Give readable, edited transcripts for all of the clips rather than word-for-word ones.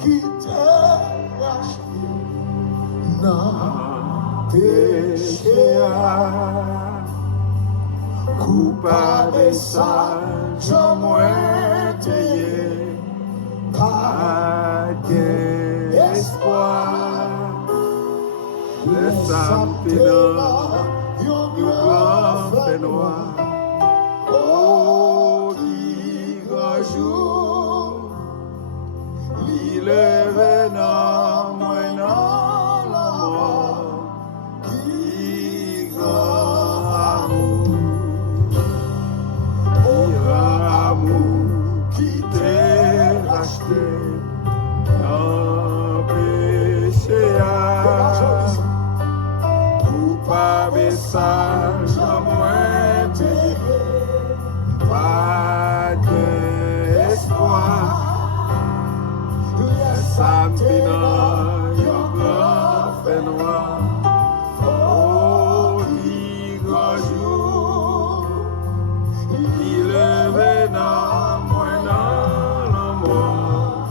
qui t'est racheté dans péché, coupable ça, j'en moins t'ayé, pas d'espoir, laisse à me yon grand fait noir. Oh, qui grand jour, li leve nan mwen nan la mort, qui grand amour, qui t'est racheté dans péché, coupable sage, moins t'ayé, pas d'espoir. Ça me fait dans yon grand fait noir. Oh, qui grand jour, qui leve dans moi dans la mort.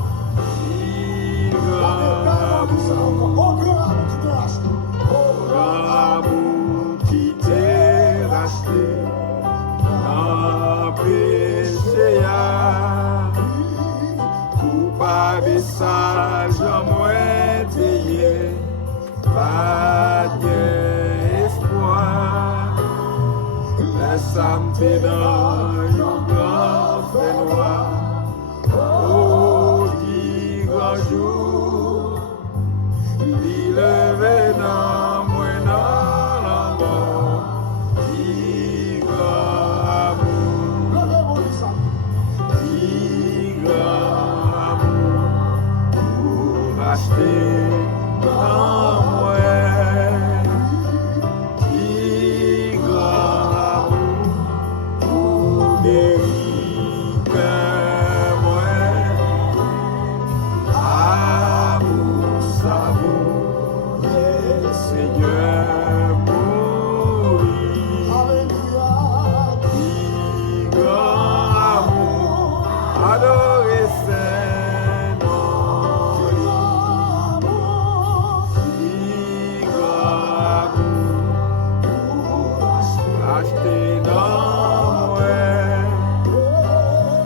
Qui grand amour qui t'est racheté dans péché, coupable sage, moins t'ayé, pas d'espoir. Laisse à me dans yon grand fait noir. Oh, qui grand jour, li leve dans moi dans la mort. Qui grand amour, qui grand racheté dans moi, qui grand pour guérir moi, amour savoureux, Seigneur mourir. Qui grand amour, adorer acheté dans moi,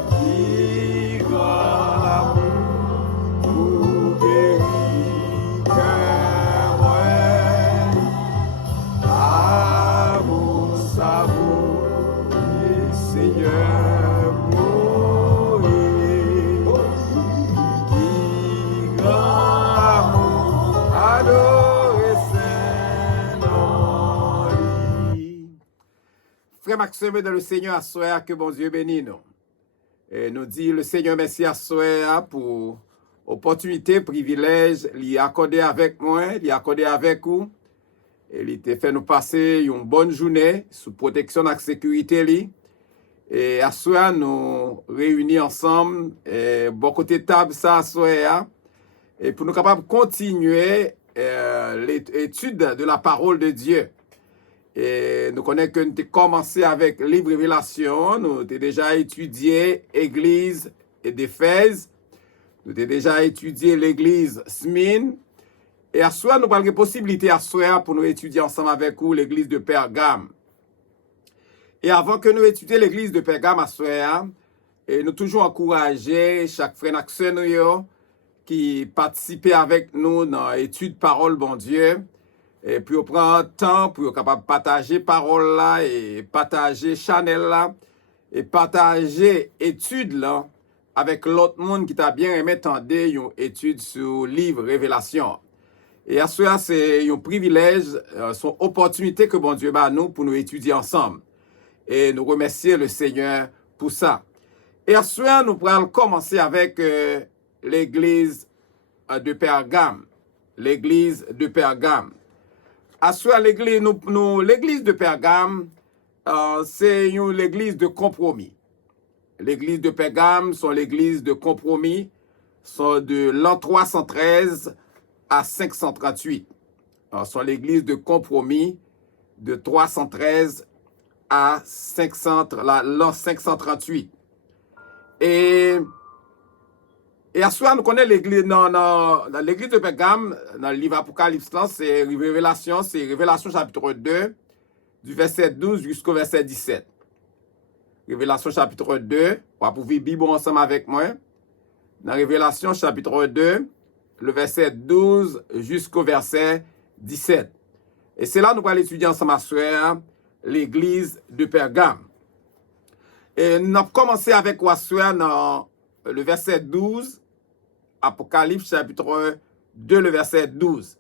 qui grand pour guérir moi, amour savoureux, Seigneur mourir. Qui grand amour, adorer Saint-Nom. Frère Maxime dans le Seigneur à soir, que bon Dieu bénisse nous. Et nous dit le Seigneur merci à soir pour opportunité, privilège, lui accorder avec moi, lui accorder avec vous. Et il te fait nous passer une bonne journée sous protection et sécurité li. Et à soir nous réunis ensemble, bon côté table ça à soir, et pour nous capables de continuer l'étude de la parole de Dieu. Et nous connaissons que nous avons commencé avec le livre Révélation, nous avons déjà étudié l'église d'Éphèse, nous avons déjà étudié l'église Smyrne, et à soir nous avons la possibilité à soir pour nous étudier ensemble avec vous l'église de Pergame. Et avant que nous étudions l'église de Pergame à soir, et nous toujours encourager chaque frère et sœur qui participent avec nous dans l'étude parole bon Dieu. Et puis on prend temps pour être capable de partager parole là et partager channel là et partager étude là avec l'autre monde qui t'a bien aimé tendre une étude sur le livre Révélation. Et à cela c'est un privilège, son opportunité que bon Dieu bat nous pour nous étudier ensemble. Et nous remercier le Seigneur pour ça. Et à cela nous allons commencer avec l'église de Pergame. L'église de Pergame. À soi l'église l'église de Pergame, c'est l'église de compromis. L'église de Pergame sont l'église de compromis, sont de l'an 313 à 538. Sont l'église de compromis de 313 à l'an 538. Et Et à soi, nous connaissons l'église, dans l'église de Pergame, dans le livre Apocalypse, c'est Révélation chapitre 2, du verset 12 jusqu'au verset 17. Révélation chapitre 2, on va pouvoir Bible ensemble avec moi. Dans Révélation chapitre 2, le verset 12 jusqu'au verset 17. Et c'est là que nous allons étudier ensemble à soir l'église de Pergame. Et nous avons commencé avec soir dans le verset 12, Apocalypse chapitre 2, le verset 12.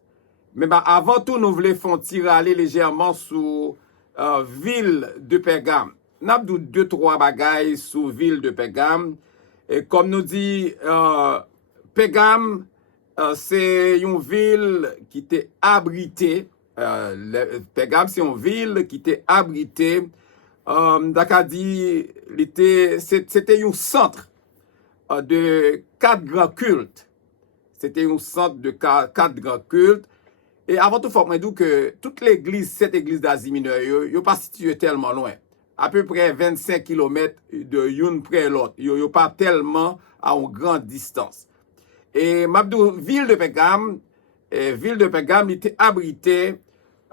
Mais avant tout, nous voulons tirer aller légèrement sur ville de Pergame. Nous avons deux, trois bagailles sur ville de Pergame. Et comme nous dit, Pergame, c'est une ville qui était abritée. Pergame, c'est une ville qui était abritée. C'était un centre de 4 grands cultes. C'était un centre de 4 grands cultes. Et avant tout, il faut me dire que toute l'église, cette église d'Asie mineure, n'est pas située tellement loin. À peu près 25 km de l'une près l'autre. Il n'est pas tellement à une grande distance. Et Mabdou, ville de Pergame était abritée,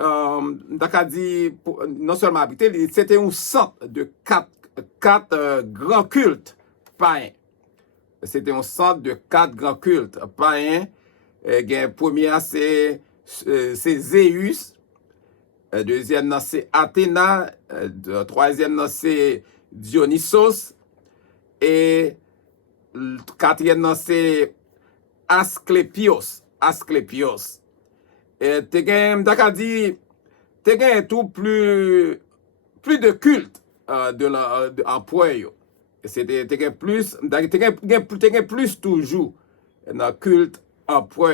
non seulement abritée, c'était un centre de 4 grands cultes païens. C'était un centre de 4 grands cultes païens. Premier, c'est Zéus. Deuxième, c'est Athéna. Troisième, c'est Dionysos. Et quatrième, c'est Asclépios. Et t'es tout plus de culte en poids. C'était plus toujours dans culte en poids.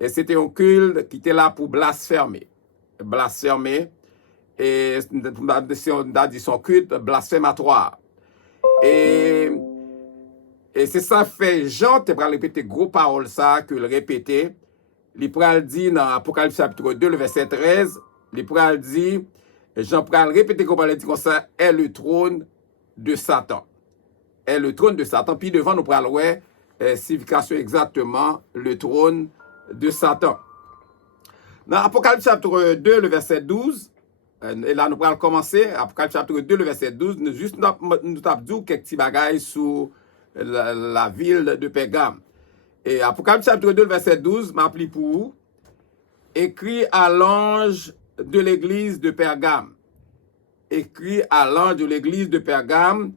Et c'était un culte qui était là pour blasphémer. Et on a dit son culte blasphématoire. Et c'est ça fait Jean, tu vas répéter gros paroles ça, que le répéter. Il pral dit dans Apocalypse chapitre 2, le verset 13, il pral dit, Jean pral répéter comme ça, est le trône de Satan. Est le trône de Satan. Puis devant nous pral ouais, signification exactement, le trône de Satan. Dans Apocalypse chapitre 2, le verset 12, et là nous allons commencer, Apocalypse chapitre 2, le verset 12, nous avons dit quelques petits bagailles sur la ville de Pergame. Et Apocalypse chapitre 2, le verset 12, m'appli pour vous, écrit à l'ange de l'église de Pergame. Écrit à l'ange de l'église de Pergame,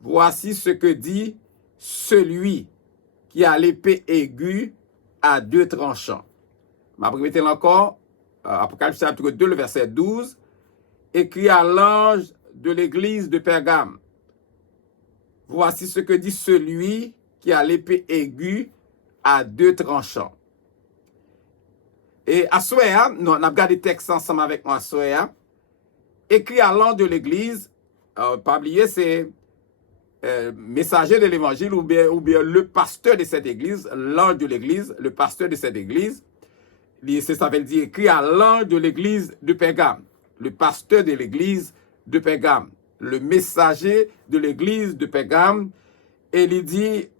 voici ce que dit celui qui a l'épée aiguë à 2 tranchants. Je vais répéter encore, Apocalypse chapitre 2, le verset 12, écrit à l'ange de l'église de Pergame. Voici ce que dit celui qui a l'épée aiguë à 2 tranchants. Et à Soya, nous avons regardé le texte ensemble avec moi à Soya, écrit à l'ange de l'église, pas oublier, c'est messager de l'évangile ou bien le pasteur de cette église, l'ange de l'église, le pasteur de cette église. Ça veut dire écrit à l'ange de l'église de Pergame, le pasteur de l'église de Pergame, le messager de l'église de Pergame. Et il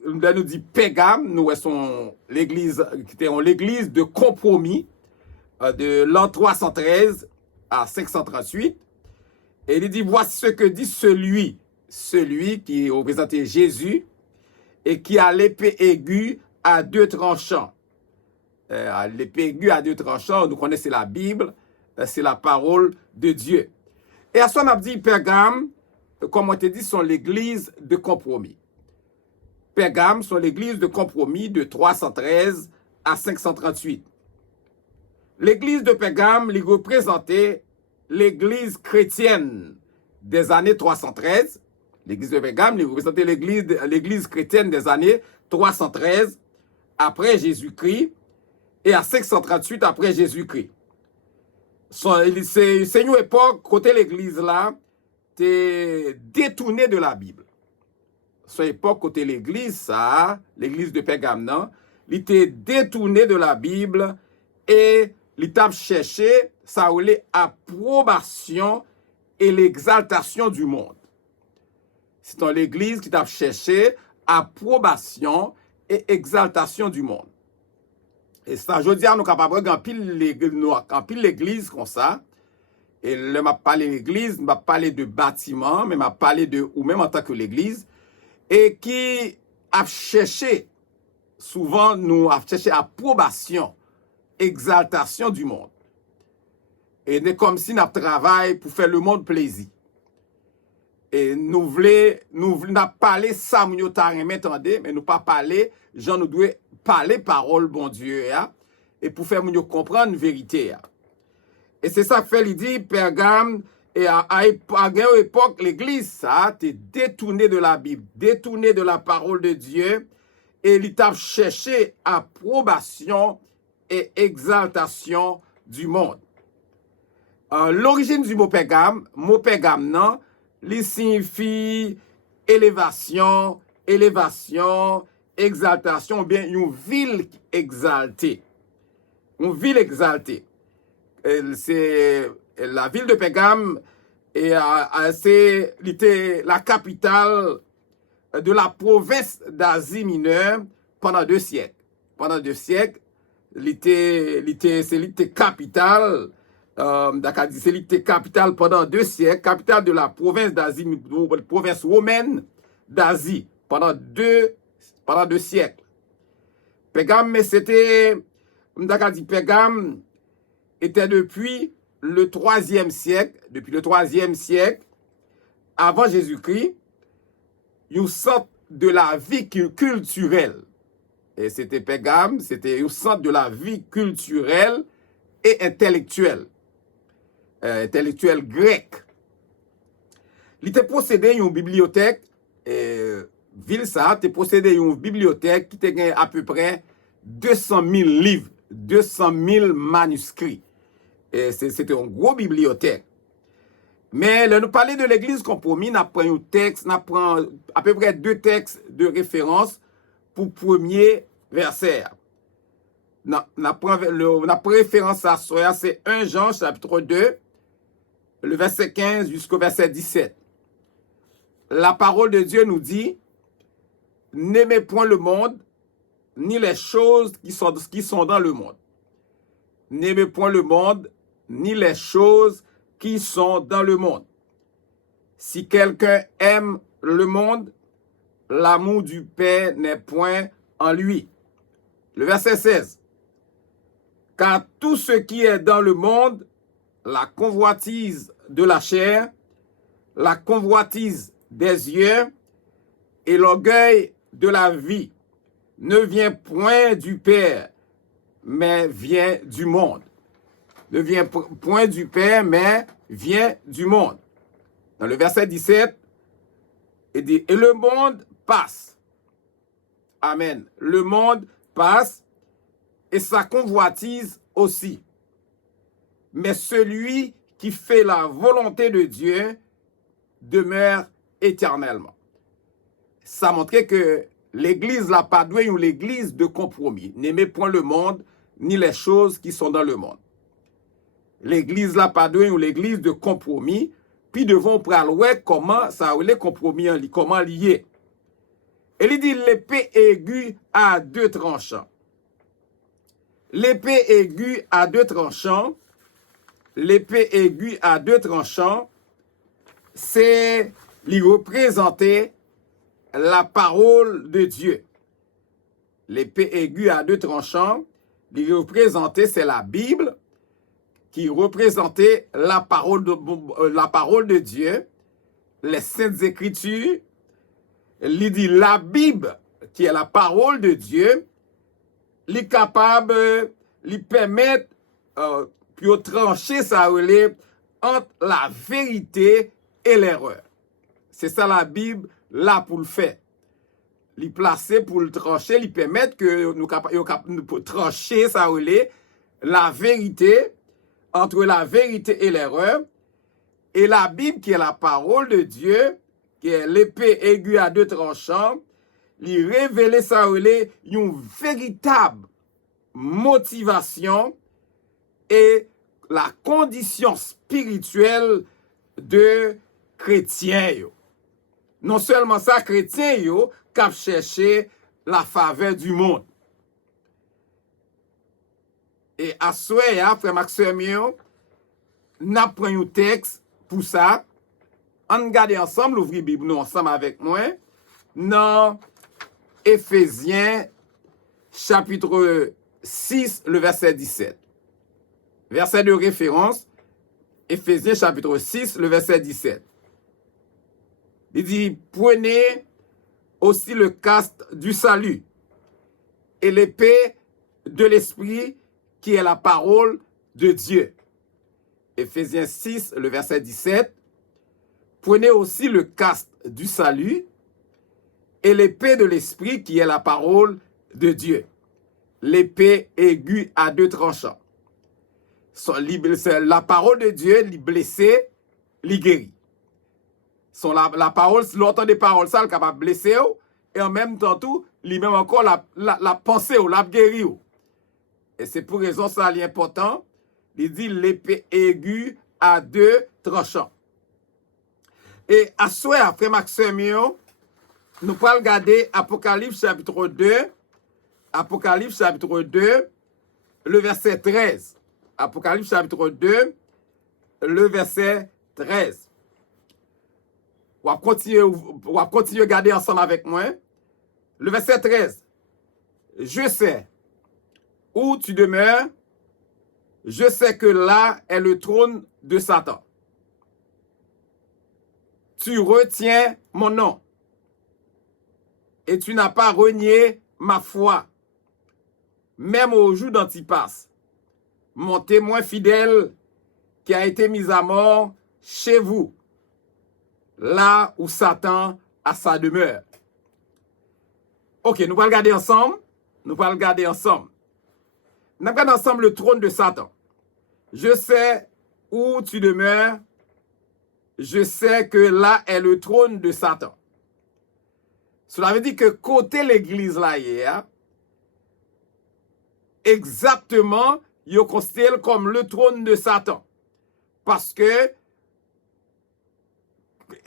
nous dit Pergame, nous sommes l'église qui était l'église de compromis de l'an 313 à 538. Et il dit voici ce que dit celui qui représentait Jésus et qui a l'épée aiguë à 2 tranchants. L'épée aiguë à 2 tranchants, nous connaissons la Bible, c'est la parole de Dieu. Et à ce moment, on a dit Pergame, comme on te dit, sont l'église de compromis. Pergame sont l'église de compromis de 313 à 538. L'église de Pergame les représentait l'église chrétienne des années 313. L'église de Pergame les représentait l'église chrétienne des années 313 après Jésus-Christ et à 538 après Jésus-Christ. C'est une époque, côté l'église là, t'es détourné de la Bible. C'est une époque, côté l'église, ça, l'église de Pergame, non, il était détourné de la Bible et il t'a cherché, ça voulait approbation et l'exaltation du monde. C'est dans l'église qui t'a cherché approbation et exaltation du monde. Et ça, je dis à nous capables de pile l'église comme ça. Et là, m'a parlé de l'église, m'a parlé de bâtiment, mais m'a parlé de, ou même en tant que l'église, et qui a cherché, souvent, nous a cherché approbation, exaltation du monde. Et c'est comme si nous travaillons pour faire le monde plaisir. Et nous voulons parler ça, nous t'entendez, mais nous pas parler, genre nous devons parler parole, bon Dieu, et pour faire nous comprendre une vérité. Et c'est ça que fait, il dit, Pergame, et à l'époque, l'église, ça, t'es détourné de la Bible, détourné de la parole de Dieu, et il t'a cherché approbation et exaltation du monde. L'origine du mot Pergame, non, il signifie élévation, exaltation, ou bien une ville exaltée. Une ville exaltée. C'est la ville de Pergame et c'est la capitale de la province d'Asie mineure pendant 2 siècles. Pendant 2 siècles, c'est capitale. C'est l'ité capitale pendant 2 siècles, capitale de la province d'Asie, province romaine d'Asie pendant 2 siècles. Pergame, mais c'était, Pergame était depuis le 3e siècle, avant Jésus-Christ, une sorte de la vie culturelle. Et c'était Pergame, c'était une sorte de la vie culturelle et intellectuelle. Intellectuel grec. Il était possédé une bibliothèque, ville ça, était possédé une bibliothèque qui était à peu près 200 000 livres, 200 000 manuscrits. Et c'était une grosse bibliothèque. Mais là, nous parler de l'église compromis, nous apprenons un texte, nous apprenons à peu près 2 textes de référence pour premier verset. La référence à ça, c'est 1 Jean chapitre 2, le verset 15 jusqu'au verset 17. La parole de Dieu nous dit, n'aimez point le monde, ni les choses qui sont dans le monde. N'aimez point le monde, ni les choses qui sont dans le monde. Si quelqu'un aime le monde, l'amour du Père n'est point en lui. Le verset 16. Car tout ce qui est dans le monde, la convoitise de la chair, la convoitise des yeux et l'orgueil de la vie ne vient point du Père, mais vient du monde. Ne vient point du Père, mais vient du monde. Dans le verset 17, il dit, et le monde passe. Amen. Le monde passe et sa convoitise aussi. Mais celui qui fait la volonté de Dieu demeure éternellement. Ça montrait que l'église la pas douée ou l'église de compromis. N'aimez point le monde, ni les choses qui sont dans le monde. L'église la pas douée ou l'église de compromis, puis devons prendre comment ça les compromis, comment lier. Et il dit l'épée aiguë à 2 tranchants. L'épée aiguë à 2 tranchants. L'épée aiguë à 2 tranchants, c'est lui représenter la parole de Dieu. L'épée aiguë à 2 tranchants, lui représenter, c'est la Bible qui représentait la parole de Dieu, les Saintes Écritures. Il dit la Bible, qui est la parole de Dieu, est capable, lui permettre puis trancher ça entre la vérité et l'erreur. C'est ça la Bible là pour le faire. Lui placer pour le trancher, lui permettre que nous trancher ça la vérité entre la vérité et l'erreur. Et la Bible qui est la parole de Dieu, qui est l'épée aiguë à 2 tranchants, lui révéler ça une véritable motivation et la condition spirituelle de chrétien. Non seulement ça, chrétien qui cherché la faveur du monde. Et à soir, frère Maxime, n'a pris un texte pour ça. On regarde ensemble, ouvrir Bible nous ensemble avec moi, dans Éphésiens chapitre 6, le verset 17. Verset de référence, Éphésiens chapitre 6, le verset 17. Il dit, prenez aussi le casque du salut et l'épée de l'esprit qui est la parole de Dieu. Éphésiens 6, le verset 17. Prenez aussi le casque du salut et l'épée de l'esprit qui est la parole de Dieu. L'épée aiguë à deux tranchants. La parole de Dieu, les blessés, les guérit. La parole, si l'on entend des paroles, ça, le capable de blesser, et en même temps, tout, lui même encore la pensée, la guéri. Et c'est pour raison ça, l'important. Il dit l'épée aiguë à deux tranchants. Et à souhait, après Maxime, nous pouvons regarder Apocalypse chapitre 2. Apocalypse chapitre 2, le verset 13. Apocalypse chapitre 2, le verset 13. On va continuer à regarder ensemble avec moi. Le verset 13. Je sais où tu demeures. Je sais que là est le trône de Satan. Tu retiens mon nom. Et tu n'as pas renié ma foi. Même au jour d'Antipas, mon témoin fidèle qui a été mis à mort chez vous, là où Satan a sa demeure. Ok, nous allons regarder ensemble. Nous allons regarder ensemble. Nous regardons ensemble le trône de Satan. Je sais où tu demeures. Je sais que là est le trône de Satan. Cela veut dire que côté l'église là hier, exactement, il considère comme le trône de Satan. Parce que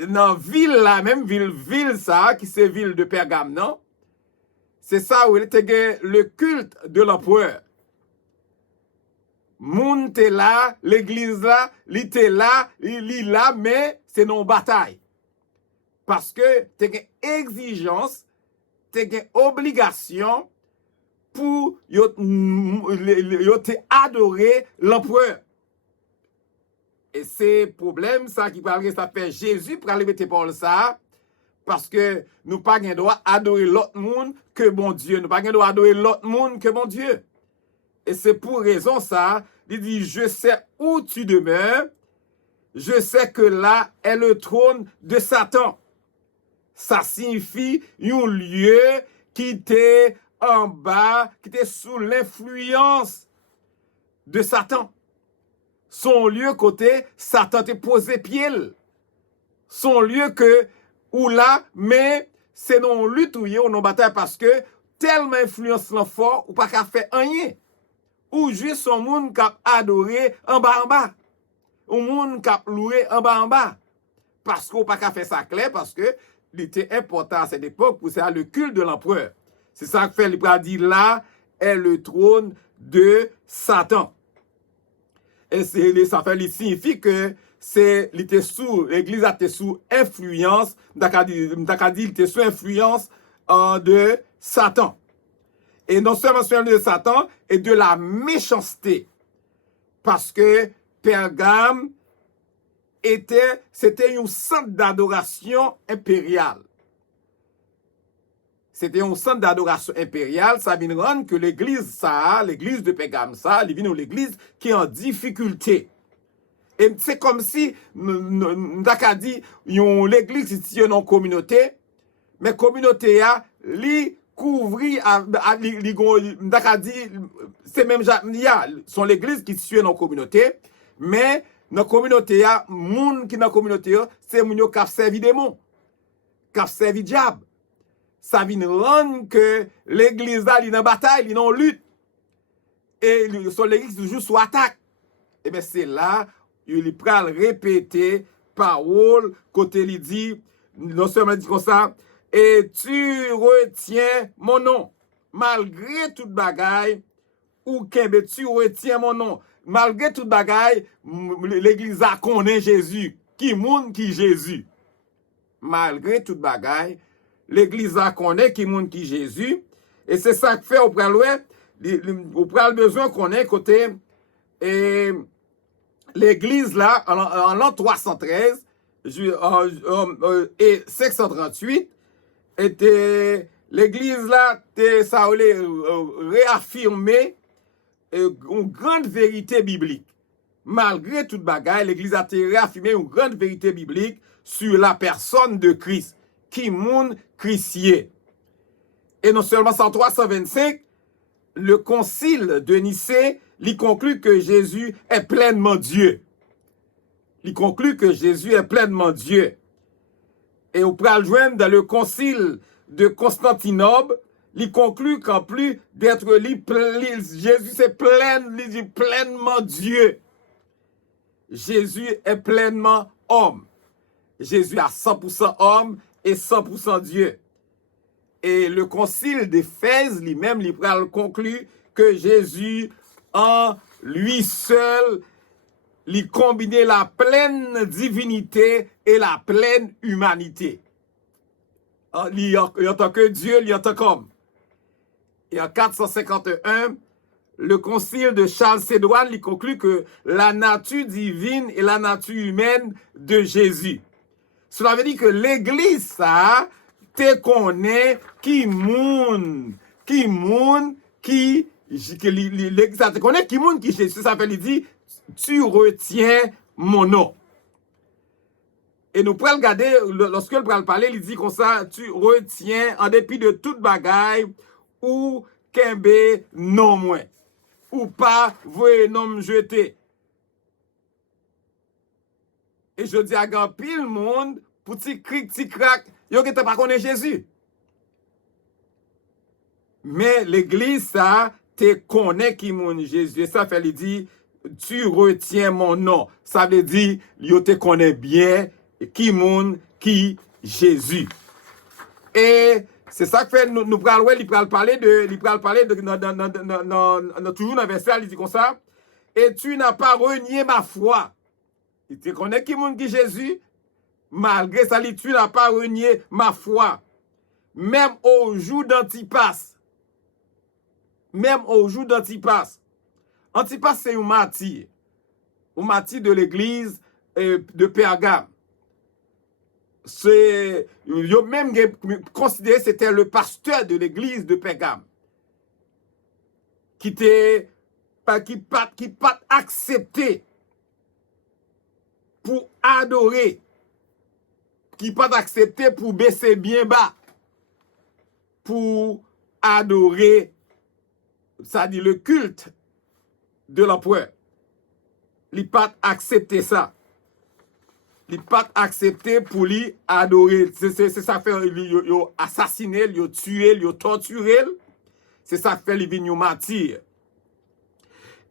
dans la ville là, même ville ça, qui c'est ville de Pergame, non? C'est ça où il était le culte de l'empereur. Moun te là, l'église là, il était là, il là, mais c'est non bataille. Parce que tu as une exigence, tu as une obligation pour adorer l'empereur. Et c'est problème ça qui parle ça fait Jésus pour aller mettre Paul ça parce que nous pas gain droit adorer l'autre monde que bon Dieu, nous pas gain droit adorer l'autre monde que bon Dieu. Et c'est pour raison ça, il dit je sais où tu demeures, je sais que là est le trône de Satan. Ça signifie un lieu qui était en bas, qui était sous l'influence de Satan. Son lieu côté, Satan te posé pied. Son lieu que, ou là, mais c'est non lutte ou non bataille parce que tellement influence l'enfant ou pas qu'à faire rien. Ou juste son monde qui a adoré en bas. Ou monde qui a loué en bas. Parce qu'on pas qu'à faire ça clair parce que il était important à cette époque pour ça le culte de l'empereur. C'est ça que fait l'Ibra dit là est le trône de Satan. Et ça fait il signifie que c'est l'église a été sous influence, il était sous influence de Satan. Et non seulement sous influence de Satan et de la méchanceté. Parce que Pergame c'était un centre d'adoration impériale. C'était un centre d'adoration impériale, ça vient rendre que l'église de Pergame ça, elle vient l'église qui est en difficulté. Et c'est comme si, m'daka dit, l'église située dans la communauté, mais la communauté a, li couvri, m'daka dit, c'est même, son l'église qui est située dans la communauté, mais, dans la communauté, moun qui dans la communauté, c'est moun yo qui servi démon, qui servi diable. Ça vient rendre que l'église là, il est en bataille, il est en lutte. Et son l'église toujours sous attaque. Et bien c'est là, il pral répéter parole, côté il dit, non seulement il dit comme ça, et tu retiens mon nom. Malgré toute bagaille, ou kembe, tu retiens mon nom. Malgré toute bagaille, l'église a connaît Jésus. Qui moun qui Jésus. Malgré toute bagaille, l'église a connaît qui moun qui Jésus. Et c'est ça que fait au pral au pral besoin qu'on ait côté et l'église là en l'an 313 et 538 était l'église là ça allait réaffirmer une grande vérité biblique. Malgré toute bagaille, l'église a réaffirmé une grande vérité biblique sur la personne de Christ, qui moun Christier. Et non seulement en 325, le concile de Nicée, il conclut que Jésus est pleinement Dieu. Il conclut que Jésus est pleinement Dieu. Et au pral joindre dans le concile de Constantinople, il conclut qu'en plus d'être Jésus c'est pleinement Dieu. Jésus est pleinement homme. Jésus est 100% homme et 100% Dieu. Et le concile d'Éphèse lui-même, il conclut que Jésus, en lui seul, il combinait la pleine divinité et la pleine humanité. En tant que Dieu, il en tant qu'homme. Et en 451, le concile de Charles Sédoine, il conclut que la nature divine et la nature humaine de Jésus. Cela veut dire que l'Église, ça, te connaît qui moun, l'église, ça te connaît qui moun, qui Jésus. Ça veut dire, tu retiens mon nom. Et nous pouvons regarder, lorsque le pral parler, il dit comme ça, tu retiens en dépit de toute bagaille ou kembe non moins. Ou pas, voyez non jeter. Et je dis à grand pile monde, pour ti cric, ti crack, yo qui pas connaît Jésus. Mais l'église, ça, te connaît qui moun Jésus. Et ça fait lui dire, tu retiens mon nom. Ça veut dire, yo te connaît bien qui moun qui Jésus. Et c'est ça que fait nous pral il pral parler de toujours dans verset il dit comme ça, et tu n'as pas renié ma foi. Il te connaît qui moun qui Jésus, malgré ça tu n'as pas renié ma foi. Même au jour d'Antipas. Même au jour d'Antipas. Antipas c'est un martyr de l'église de Pergame. C'est yo même considéré c'était le pasteur de l'église de Pergame qui pas accepté pour adorer, qui pas accepté pour baisser bien bas pour adorer, ça dit le culte de l'empereur. Il pas accepté ça. Il pas accepté pour lui adorer. C'est ça fait il assassiner, il tuer, il torturer. C'est ça fait il vient martyr.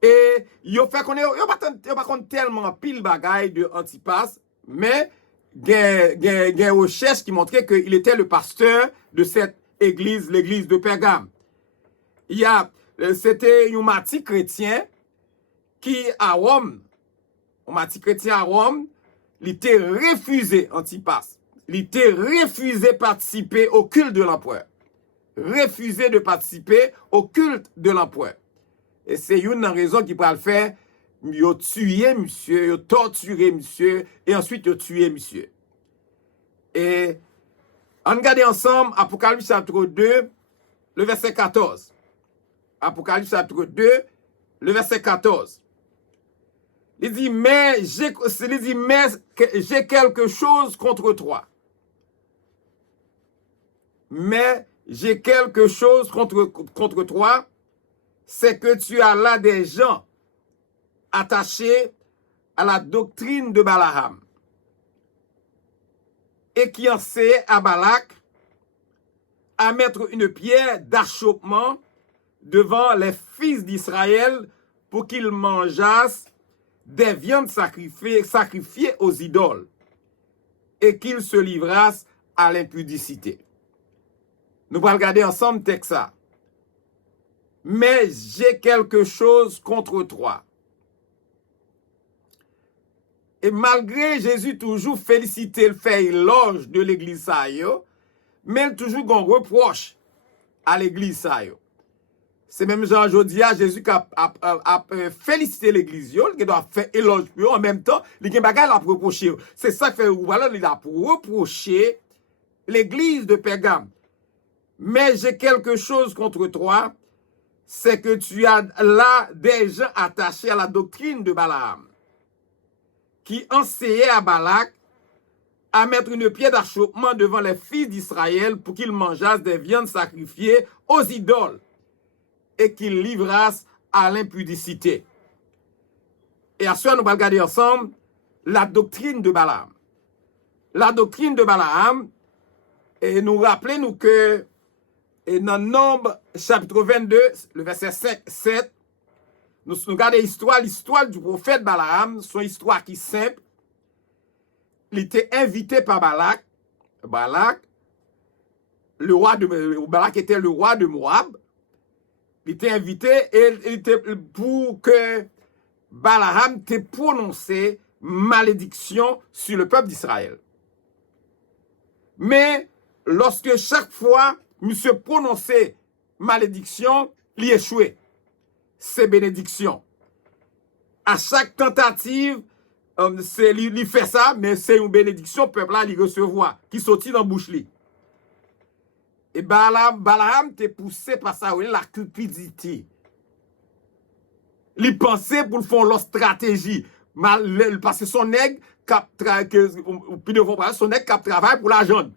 Et il fait qu'on est pas tellement pile bagaille de Antipas, mais gen recherche qui montrait qu'il était le pasteur de cette église, l'église de Pergame. C'était un martyr chrétien qui à Rome, un martyr chrétien à Rome, il était refusé Antipas. Il était refusé participer au culte de l'empereur. Refusé de participer au culte de l'empereur. Et c'est une raison qui peut le faire. Il a tué monsieur, il a torturé monsieur, et ensuite il a tué monsieur. Et on regarde ensemble Apocalypse chapitre 2, le verset 14. Apocalypse chapitre 2, le verset 14. Il dit, mais j'ai quelque chose contre toi. Mais j'ai quelque chose contre toi, c'est que tu as là des gens attachés à la doctrine de Balaam et qui enseignent à Balak à mettre une pierre d'achoppement devant les fils d'Israël pour qu'ils mangeassent des viandes sacrifiées aux idoles et qu'ils se livrassent à l'impudicité. Nous allons regarder ensemble texte ça. Mais j'ai quelque chose contre toi. Et malgré Jésus toujours féliciter, le fait éloge de l'église ça, mais il toujours qu'on reproche à l'église ça. C'est même Jean aujourd'hui à Jésus qui a félicité l'église, qui doit faire éloge en même temps, il y a des à reprocher. C'est ça que fait voilà, il a pour reprocher l'église de Pergame. Mais j'ai quelque chose contre toi, c'est que tu as là des gens attachés à la doctrine de Balaam, qui enseignait à Balak à mettre une pierre d'achoppement devant les fils d'Israël pour qu'ils mangeassent des viandes sacrifiées aux idoles et qu'ils livrassent à l'impudicité. Et à ce nous allons regarder ensemble la doctrine de Balaam. La doctrine de Balaam, et nous rappelons que et dans Nombre chapitre 22, le verset 5, 7, nous regardons l'histoire du prophète Balaam, son histoire qui est simple. Il était invité par Balak. Balak était le roi de Moab. Il était invité et il était pour que Balaam t'ait prononcé malédiction sur le peuple d'Israël. Mais lorsque chaque fois monsieur prononçait malédiction, il échouait. C'est bénédiction. À chaque tentative, il fait ça, mais c'est une bénédiction, le peuple là, il recevoir, qui sortit dans la bouche. Et Balaam t'est poussé par ça, la cupidité. Il pensait pour faire leur stratégie. Parce que son nègre, son nègre travaille pour l'argent.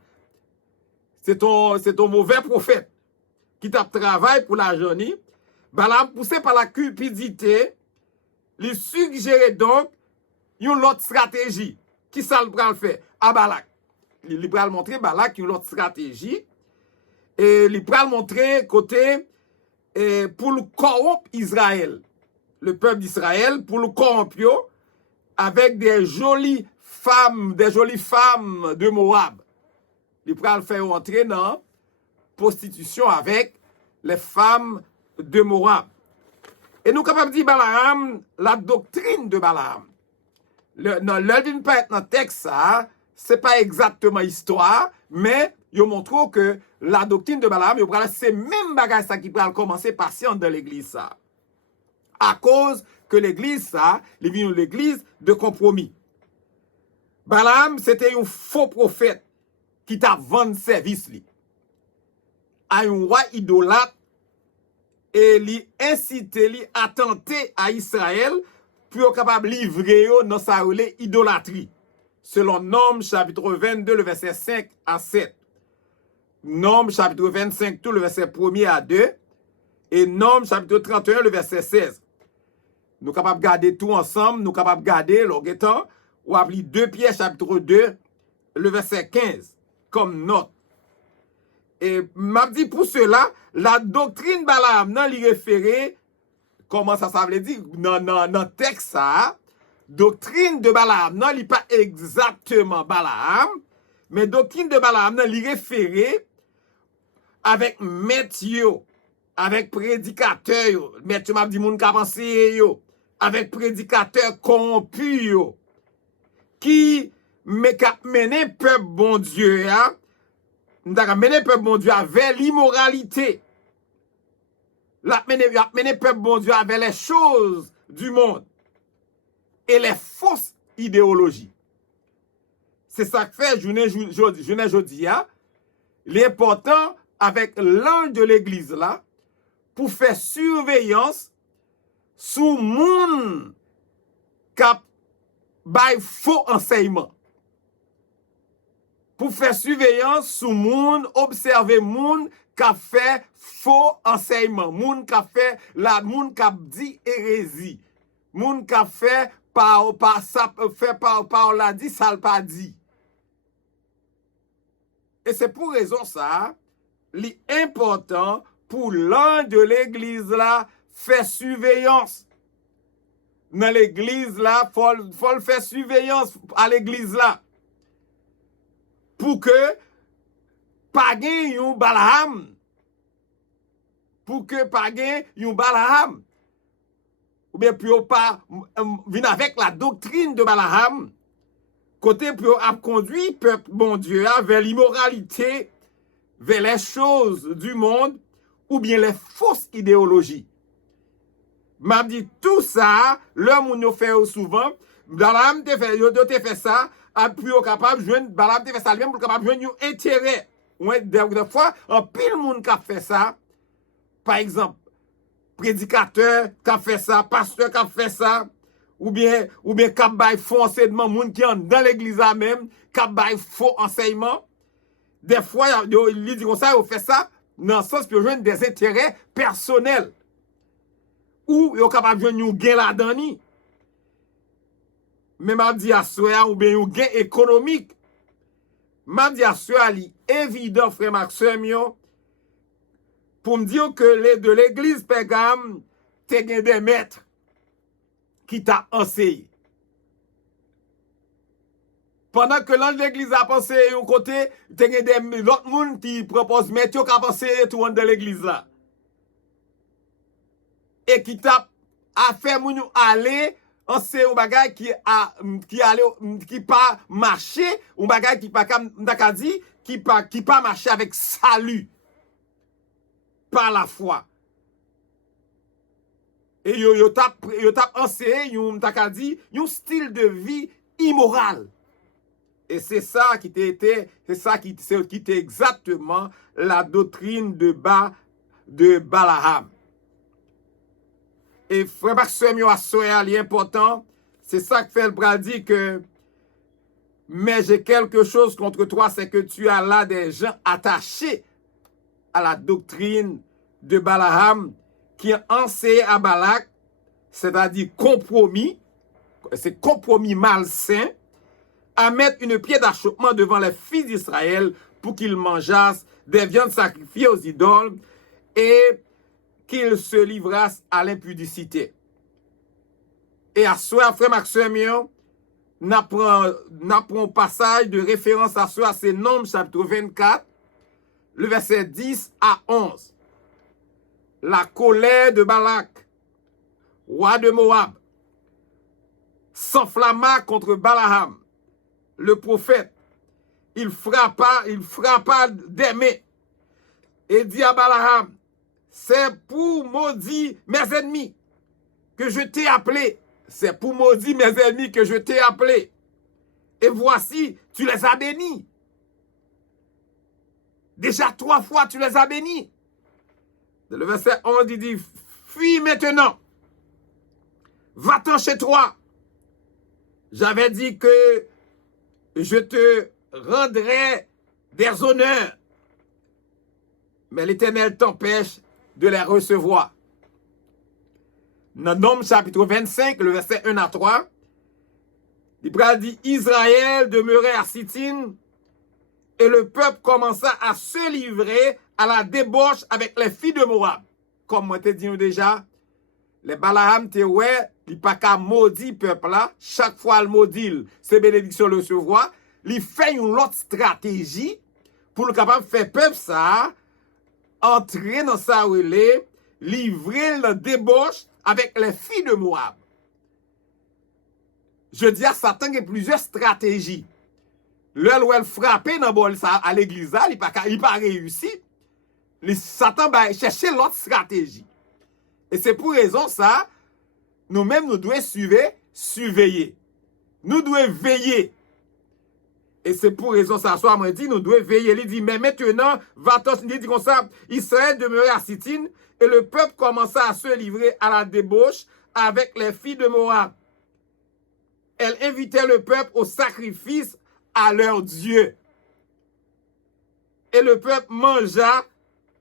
C'est ton mauvais prophète qui travaille pour l'argent. Balaam, poussé par la cupidité, il suggérait donc une autre stratégie. Qui ça le fait? À Balak. Il va montrer Balak une autre stratégie. Et il va montrer côté pour le corrompre Israël. Le peuple d'Israël, pour le corrompre avec des jolies femmes de Moab. Il va le faire entrer dans prostitution avec les femmes de Moab. Et nous sommes capables de dire Balaam, la doctrine de Balaam. Le pas dans le texte, ce n'est pas exactement histoire, mais il montre que la doctrine de Balaam, c'est même bagage ça qui va commencer patient dans l'église. À cause que l'église, est une église de compromis. Balaam, c'était un faux prophète qui t'a vendu service à un roi idolâtre et lui inciter, lui attenter à Israël pour être capable de livrer dans sa idolâtrie. Selon Nombre chapitre 22, le verset 5 à 7. Nombre chapitre 25, tout le verset 1er à 2. Et Nombre chapitre 31, le verset 16. Nous sommes capables de garder tout ensemble. Nous sommes capables de garder, l'orguetant, ou appeler 2 Pierre chapitre 2, le verset 15, comme note. Et m'a dit pour cela, la doctrine Balaam, non l'y référé, comment ça veut dire, dans le texte ça, doctrine de Balaam, non l'y pas exactement Balaam, mais doctrine de Balaam, non l'y référé avec Matthieu, avec prédicateur, Matthieu m'a dit moun ka pensé yo, avec prédicateur corrompu yo, qui mené peuple bon Dieu, hein, mené peuple bon Dieu avec l'immoralité. La mené peuple bon Dieu avec les choses du monde et les fausses idéologies. C'est ça que fait jeudi, l'important avec l'ange de l'église là, pour faire surveillance sous moun cap bay faux enseignement. Pour faire surveillance sous moun, observer moun qui fait faux enseignement, moun qui fait la moun qui dit hérésie, moun qui fait par la dit ça pas dit. Et c'est pour raison ça, l'important pour l'un de l'église là faire surveillance. Dans l'église là, faut faire surveillance à l'église là. Pour que pas gen yon Balaam. Pour que pas gen yon Balaam. Ou bien pour pas venir avec la doctrine de Balaam. Côté pour a conduit peuple bon Dieu vers l'immoralité, vers les choses du monde ou bien les fausses idéologies. M'a dit tout ça, l'homme nous fait souvent, Balaam te fait ça, a puis capable joindre Balaam te fait ça lui-même pour capable joindre un intérêt. Ouais, des fois, un pile monde qui a fait ça. Par exemple, prédicateur qui a fait ça, pasteur qui a fait ça, ou bien qui a bail faux enseignement, monde qui est dans l'église là même, qui a bail faux enseignement. Des fois, il dit comme ça, il fait ça dans le sens pour joindre des intérêts personnels. Ou il est capable de joindre un gain là-dedans. Mais m'a dit à soi, ou bien un gain économique. M'a dit à soi, il est évident, frère Maxime, pour me dire que de l'église Pégame, tu as des maîtres qui t'ont enseigné. Pendant que l'ange de l'église a pensé un côté, tu as d'autres gens qui proposent maîtres qui ont pensé tout le monde de l'église là. Et qui t'a fait nous aller c'est un bagage qui pas marché, un bagage qui pas qui pas marché avec salut par la foi. Et yo t'a enseigné un style de vie immoral. Et c'est ça qui était exactement la doctrine de Balaam. Et frère Maxime a soyé important, c'est ça que fait le bras dit que mais j'ai quelque chose contre toi, c'est que tu as là des gens attachés à la doctrine de Balaam qui a enseigné à Balak, c'est-à-dire compromis, c'est compromis malsain, à mettre une pierre d'achoppement devant les fils d'Israël pour qu'ils mangeassent des viandes sacrifiées aux idoles et qu'ils se livrassent à l'impudicité. Et à soi, frère Maxime, n'apprend un passage de référence à soi, c'est Nombres chapitre 24, le verset 10 à 11. La colère de Balak, roi de Moab, s'enflamma contre Balaam, le prophète. Il frappa des mains et dit à Balaam, c'est pour maudire mes ennemis que je t'ai appelé. C'est pour maudire mes ennemis que je t'ai appelé. Et voici, tu les as bénis. Déjà 3 fois, tu les as bénis. Le verset 11, il dit, fuis maintenant. Va-t'en chez toi. J'avais dit que je te rendrai des honneurs. Mais l'Éternel t'empêche de les recevoir. Dans Nombres chapitre 25, le verset 1 à 3, il dit, Israël demeurait à Sittim et le peuple commença à se livrer à la débauche avec les filles de Moab. Comme moi te dit déjà, les Balaam te ouais, il pas qu'à maudit peuple là, chaque fois le maudit, c'est bénédiction le recevoir, il fait une autre stratégie pour le capable de faire peuple ça, entrer dans sa relais, livrer la débauche avec les filles de Moab. Je dis à Satan qu'il y a plusieurs stratégies. L'heure où elle frappait dans bol ça à l'église, il pas réussi. Satan va chercher l'autre stratégie. Et c'est pour raison ça, nous-mêmes nous devons surveiller. Nous devons veiller. Et c'est pour raison ça, soit moi dit, nous devons veiller. Il dit, mais maintenant, va-t'en, il dit comme ça, Israël demeurait à Sittim, et le peuple commença à se livrer à la débauche avec les filles de Moab. Elle invitait le peuple au sacrifice à leur Dieu. Et le peuple mangea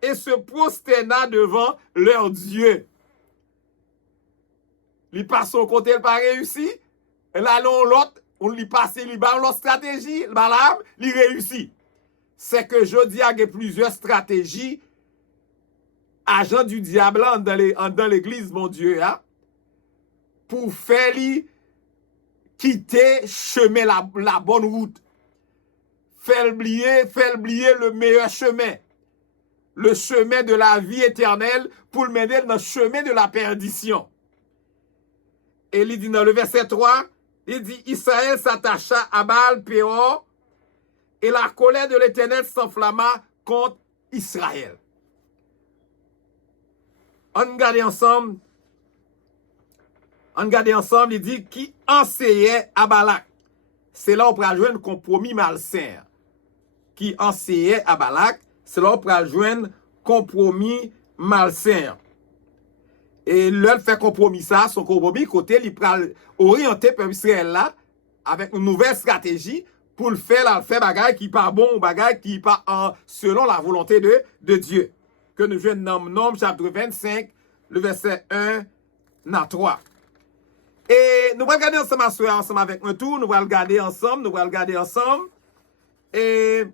et se prosterna devant leur Dieu. Il passe son côté, il pas réussi. Et là, l'autre, on lui passe, il bat l'autre stratégie, Balaam, il réussit. C'est que je dis qu'il y a plusieurs stratégies, agents du diable dans l'église, mon Dieu, hein, pour faire lui quitter chemin la bonne route. fait oublier le meilleur chemin. Le chemin de la vie éternelle pour le mener dans le chemin de la perdition. Et il dit dans le verset 3, il dit, Israël s'attacha à Baal Péor et la colère de l'Éternel s'enflamma contre Israël. On regarde ensemble, il dit, qui enseignait à Balak. C'est là où on peut jouer un compromis malsain. Qui enseignait à Balak, c'est là où on peut jouer un compromis malsain. Et là, il fait compromis ça, son compromis, côté, il peut orienter peuple Israël là, avec une nouvelle stratégie pour le faire bagaille qui pas bon, bagaille qui pas selon la volonté de Dieu. Que nous jouons dans Nombre chapitre 25, le verset 1 à 3. Et nous allons regarder ensemble avec un tour, nous allons regarder ensemble. Et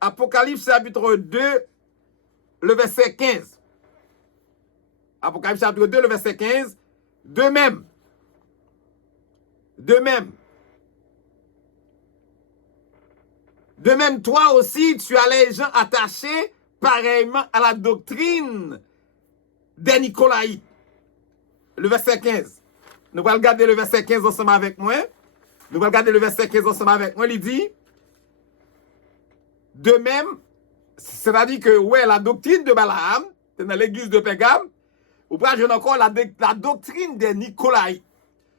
Apocalypse chapitre 2, le verset 15. Apocalypse chapitre 2, le verset 15. De même, toi aussi, tu as les gens attachés pareillement à la doctrine des Nicolaïtes. Le verset 15. Nous allons regarder le verset 15 ensemble avec moi. Il dit, de même, c'est-à-dire que, ouais, la doctrine de Balaam, c'est dans l'église de Pégame, ou pas, j'ai encore la doctrine des Nicolaïtes.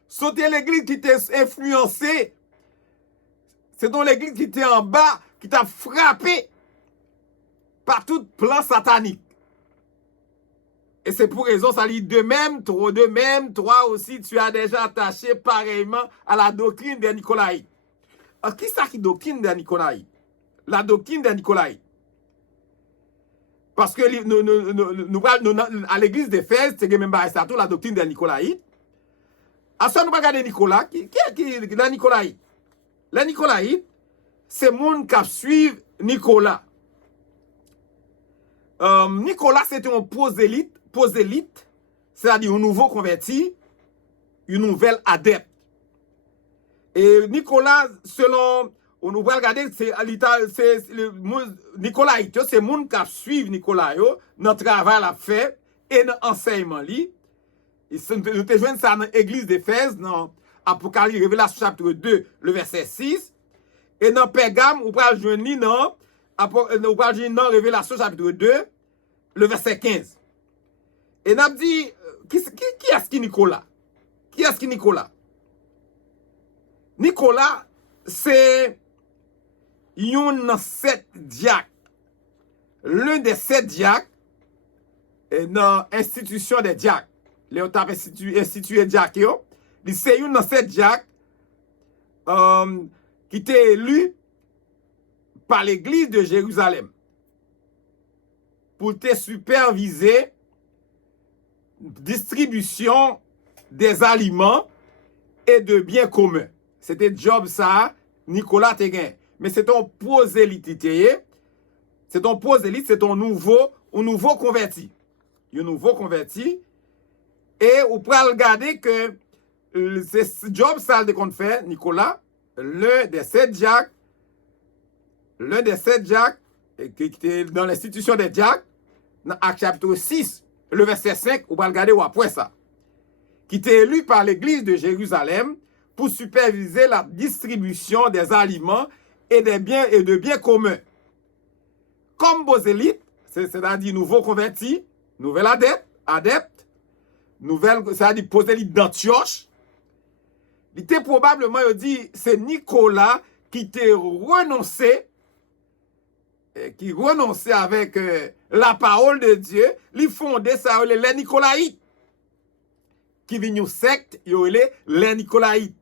C'était l'église qui était influencée. C'est donc l'église qui était en bas, qui t'a frappé par tout plan satanique. Et c'est pour raison, ça dit de même, toi aussi, tu as déjà attaché pareillement à la doctrine des Nicolaïtes. Alors, qui c'est qui doctrine des Nicolaïtes? La doctrine des Nicolaïtes. Parce que nous à l'église d'Éphèse, c'est même pas ça, la doctrine des Nicolaïtes. À ça, nous va regarder Nicolas. Qui est la Nicolaïte? La Nicolaïte, c'est monde qui suit Nicolas. Nicolas, c'était un prosélite, c'est-à-dire un nouveau converti, une nouvelle adepte. Et Nicolas, selon, on va regarder, c'est Nicolas, c'est le monde qui suit Nicolas, notre travail à faire et notre enseignement. Nous te joignons ça dans l'église d'Éphèse, dans Apocalypse, Révélation chapitre 2, le verset 6. Et dans Pégame, on va joindre dans Révélation chapitre 2, le verset 15. Et nous dit, qui est-ce qui Nicolas? Qui est-ce qui Nicolas? Nicolas, c'est un 7 diacres. L'un des 7 diacres dans l'institution des diacres. Les autres institué diacres. C'est un 7 diacres qui était élu par l'église de Jérusalem pour te superviser distribution des aliments et de biens communs. C'était job ça, Nicolas Téguin. Mais c'est ton prosélite, c'est ton nouveau converti. Un nouveau converti. Et on peut regarder que c'est job ça qu'on fait, Nicolas, l'un des 7 diacres, qui était dans l'institution des diacres, dans Acte chapitre 6, le verset 5, on va regarder ou après ça, qui était élu par l'église de Jérusalem pour superviser la distribution des aliments et de biens communs. Comme prosélite, c'est-à-dire nouveau converti, nouvel adepte, c'est-à-dire prosélite d'Antioche, il était probablement, il dit, c'est Nicolas qui t'a renoncé, qui renonçait avec la parole de Dieu, il fondait ça, les Nicolaïtes, qui viennent une secte, les Nicolaïtes.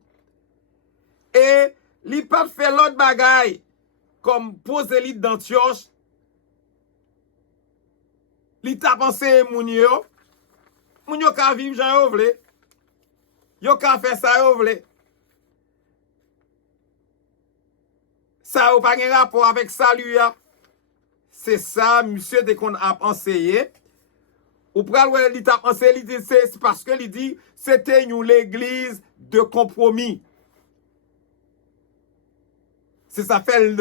Et il pas fait l'autre bagaille, comme prosélite d'Antioche, il t'a pensé Mounio ka vivre Jean Ovle. Yo ka faire ça Ovle. Ça n'a pas de rapport avec salut. C'est ça, monsieur, dès qu'on a enseigné. Ou pral il t'a enseigné, c'est parce que il dit c'était une l'église de compromis. C'est ça fait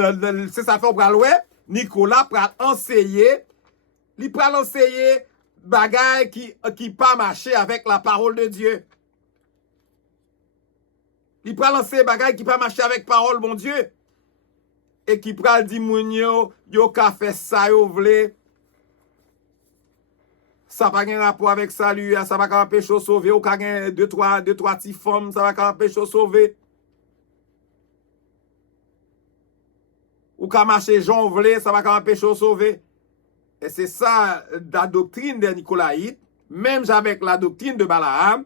on pral ouais, Nicolas pral enseigner, il pral enseigner bagay qui pas marcher avec la parole de Dieu. Il pral enseigner bagay qui pas marcher avec parole bon Dieu. Et qui pral di moun yo ka fait ça yo vle. Ça pas gen rapport avec salut, ça va ka empêcher sauver, ou ka gen deux trois ti femmes, ça va ka empêcher sauver. Ou ka marcher Jean vle, ça va ka empêcher sauver. Et c'est ça la doctrine des Nicolaïtes, même avec la doctrine de Balaam,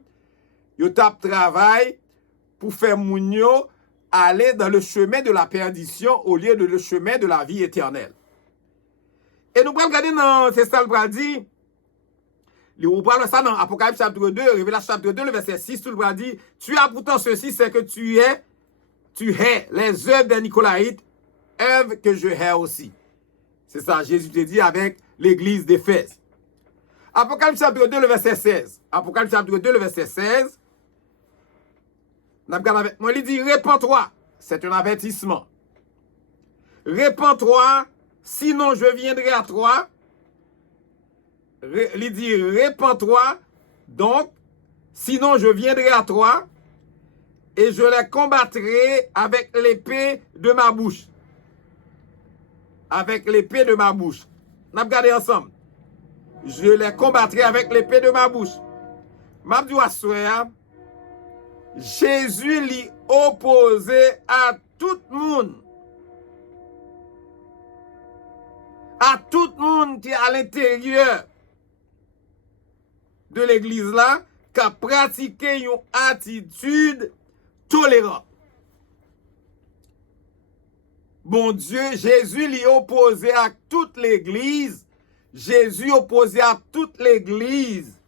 yo tap travail pour faire moun yo aller dans le chemin de la perdition au lieu de le chemin de la vie éternelle. Et nous allons regarder dans, c'est ça le bras dit, nous parlons ça dans Apocalypse chapitre 2, Révélation chapitre 2, le verset 6, tout le bras dit, tu as pourtant ceci, c'est que tu hais les œuvres des Nicolaïtes, œuvres que je hais aussi. C'est ça, Jésus te dit avec l'église d'Éphèse. Apocalypse chapitre 2, le verset 16. Apocalypse chapitre 2, le verset 16. Moi, il dit, répands-toi. C'est un avertissement. Répands-toi, sinon je viendrai à toi. Il dit, répands-toi, donc, sinon je viendrai à toi, et je les combattrai avec l'épée de ma bouche. Avec l'épée de ma bouche. On a regardé ensemble. Je les combattrai avec l'épée de ma bouche. M'abdou assoya, Jésus l'y opposé à tout le monde. À tout le monde qui est à l'intérieur de l'église là, qui a pratiqué une attitude tolérante. Bon Dieu, Jésus l'y opposé à toute l'église. Jésus opposé à toute l'église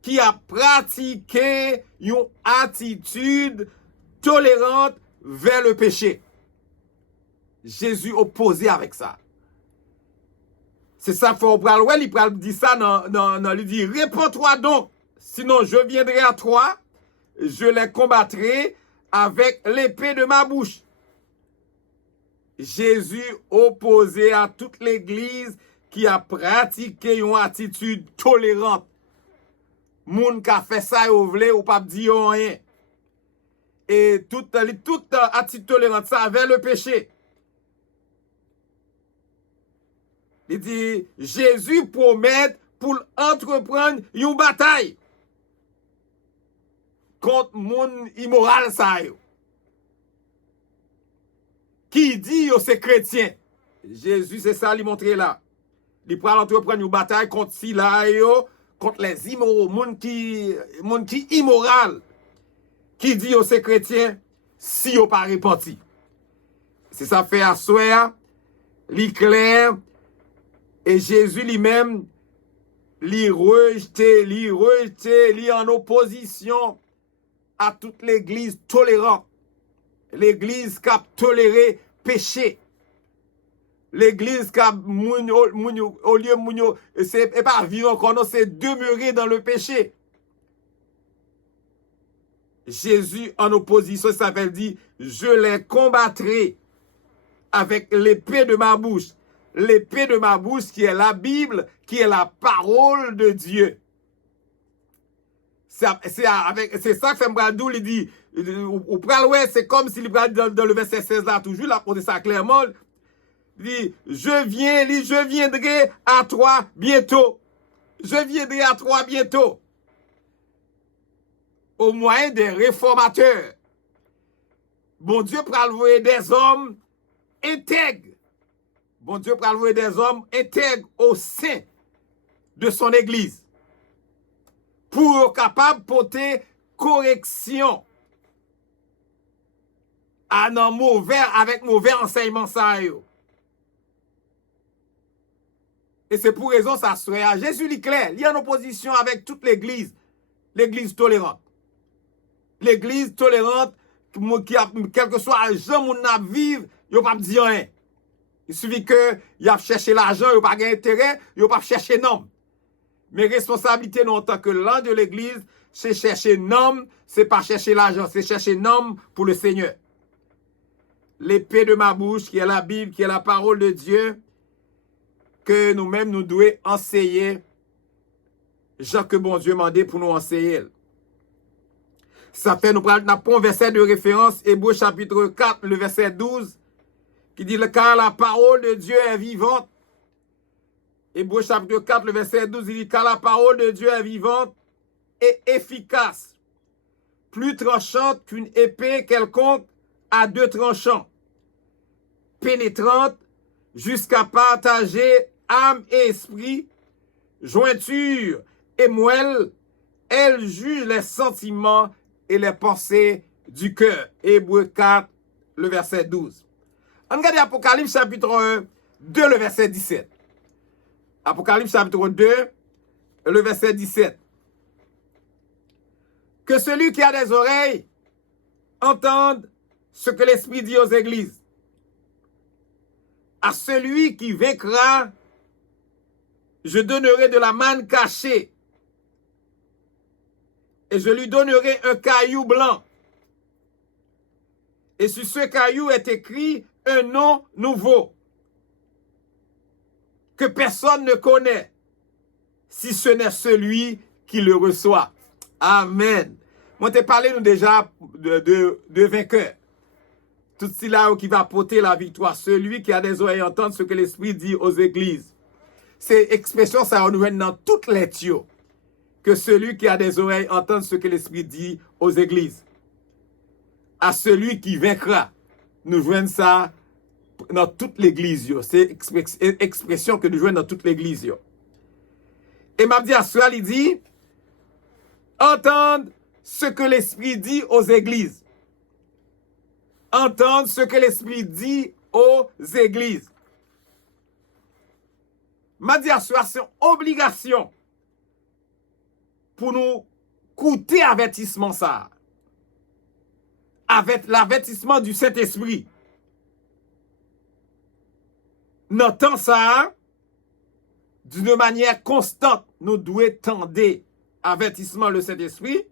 qui a pratiqué une attitude tolérante vers le péché. Jésus opposé avec ça. C'est ça, faut pral ouais, il pral dit ça il dit, réponds-toi donc, sinon je viendrai à toi, je les combattrai avec l'épée de ma bouche. Jésus opposé à toute l'église qui a pratiqué une attitude tolérante. Moun ka fait ça ou vle ou pas di rien. Et toute attitude tolérante ça vers le péché. Il dit Jésus promet pour entreprendre une bataille contre moun immoral ça yo. Qui dit yo c'est chrétien. Jésus c'est ça lui montrer là. Il prend entreprendre une bataille contre Sila yo, contre les immoraux, moun qui immoral, qui dit yo c'est chrétien, si yo pas repenti. C'est ça fait à soi, li clair, et Jésus lui-même, li rejeté, li en opposition à toute l'église tolérante. L'église qui a toléré péché. L'église qui a au lieu mounio, c'est pas vivre encore, non, c'est demeurer dans le péché. Jésus en opposition, ça veut dire, je les combattrai avec l'épée de ma bouche. L'épée de ma bouche qui est la Bible, qui est la parole de Dieu. C'est ça que fait Mbradou, il dit, c'est comme s'il dit dans le verset 16 là, toujours, là, pour ça clairement, il dit, je viendrai à toi bientôt. Je viendrai à toi bientôt. Au moyen des réformateurs. Bon Dieu pral voyer des hommes intègres. Bon Dieu pral voyer des hommes intègres au sein de son église. Pour capable porter correction à non mauvais, avec mauvais enseignement ça yo. Et c'est pour raison ça soit Jésus li clair, il est en opposition avec toute l'église tolérante. L'église tolérante qui a quel que soit l'argent moun n'a vivre, yo pas dire rien. Il suffit que y a cherché l'argent, yo pas gain intérêt, yo pas chercher nom. Mes responsabilités non en tant que l'un de l'église, c'est chercher nom, c'est pas chercher l'argent, c'est chercher nom pour le Seigneur. l'épée de ma bouche, qui est la Bible, qui est la parole de Dieu, que nous-mêmes nous devons enseigner, Jean que bon Dieu m'a dit pour nous enseigner. Ça fait, nous prenons un verset de référence, Hébreux chapitre 4, le verset 12, qui dit, car la parole de Dieu est vivante. Hébreux chapitre 4, le verset 12, il dit, car la parole de Dieu est vivante et efficace, plus tranchante qu'une épée quelconque à deux tranchants, pénétrante jusqu'à partager âme et esprit, jointure et moelle, elle juge les sentiments et les pensées du cœur. Hébreux 4, le verset 12. On regarde Apocalypse chapitre 1, 2, le verset 17. Apocalypse chapitre 2, le verset 17. Que celui qui a des oreilles entende ce que l'Esprit dit aux églises. À celui qui vaincra, je donnerai de la manne cachée et je lui donnerai un caillou blanc. Et sur ce caillou est écrit un nom nouveau que personne ne connaît, si ce n'est celui qui le reçoit. Amen. Moi, t'ai parlé nous déjà de vainqueur. Tout cela qui va porter la victoire. Celui qui a des oreilles entendre ce que l'Esprit dit aux églises. Ces expressions, ça nous vient dans toutes les tuyaux. Que celui qui a des oreilles entende ce que l'Esprit dit aux églises. À celui qui vaincra. Nous joignons ça dans toute l'église. C'est expression que nous joignons dans toute l'église. Et m'a dit à cela, il dit, entendre ce que l'Esprit dit aux églises. Entendre ce que l'Esprit dit aux églises. M'a dit à cela, c'est une obligation pour nous coûter avertissement ça. Avec l'avertissement du Saint-Esprit. Notons ça, d'une manière constante, nous devons tendre avertissement le Saint-Esprit.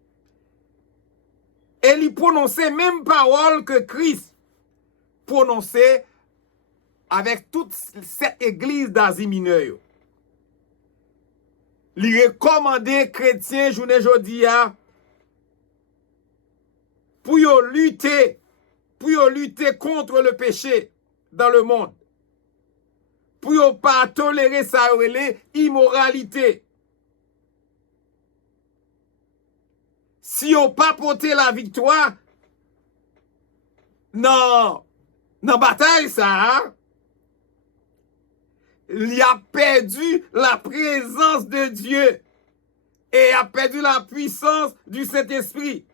Et lui prononcer même parole que Christ prononçait avec toute cette église d'Asie mineure. Lui recommander chrétiens journée jodia pour lutter contre le péché dans le monde. Pour ne pas tolérer sa immoralité. Si on pas porté la victoire, non, dans bataille ça, hein? Il a perdu la présence de Dieu et a perdu la puissance du Saint-Esprit.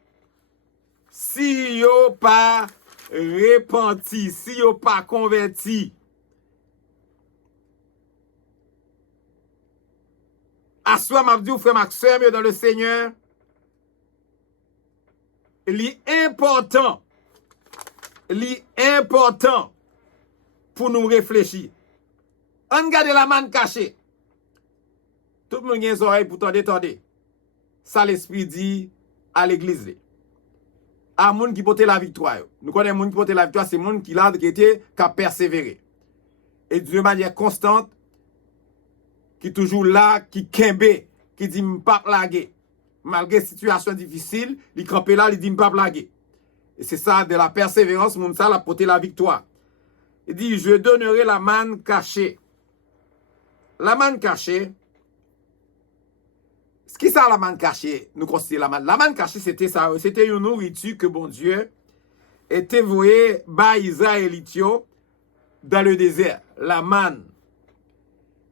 Si on pas repenti, si on pas converti, à soi m'a dit, frère Maxime, dans le Seigneur, l'important pour nous réfléchir. On garde la manne cachée. Tout le monde a les oreilles pour tendre. Ça l'Esprit dit à l'église. À monde qui porte la victoire. Nous connaissons monde qui porte la victoire, c'est monde qui l'a qui a persévéré. Et d'une manière constante, qui toujours là, qui kembe, qui dit m'pas plaguer. Malgré situation difficile, il campe là, il dit m'pas plaguer. Et c'est ça, de la persévérance, mon ça, la porter la victoire. Il dit, je donnerai la manne cachée. La manne cachée, ce qui ça la manne cachée, nous considérons la manne. La manne cachée, c'était ça, c'était une nourriture que bon Dieu était voué par Israélitio dans le désert. La manne.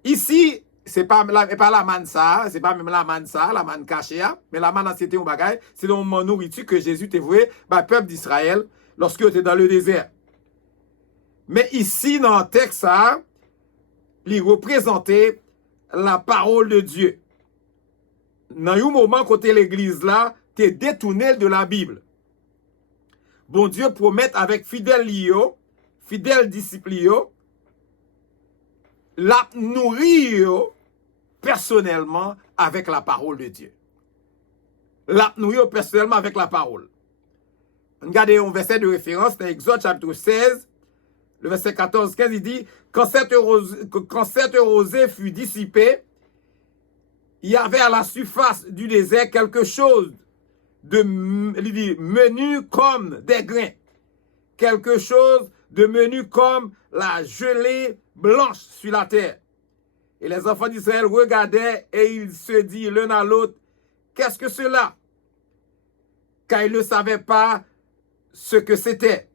Ici, c'est pas la manne ça, c'est pas même la manne ça, la manne cachée, mais la manne c'était un bagage, c'est une nourriture que Jésus t'a voué par le peuple d'Israël lorsqu'il était dans le désert. Mais ici, dans le texte, ça, il représentait la parole de Dieu. Dans un moment, côté l'église là, t'es détourné de la Bible. Bon Dieu promet avec fidèle disciple, la nourrir personnellement avec la parole de Dieu. La nourrir personnellement avec la parole. Regardez un verset de référence dans Exode chapitre 16, le verset 14-15, il dit, quand cette rosée fut dissipée, il y avait à la surface du désert quelque chose de menu comme des grains, quelque chose de menu comme la gelée blanche sur la terre. Et les enfants d'Israël regardaient et ils se disent l'un à l'autre, qu'est-ce que cela? Car ils ne savaient pas ce que c'était.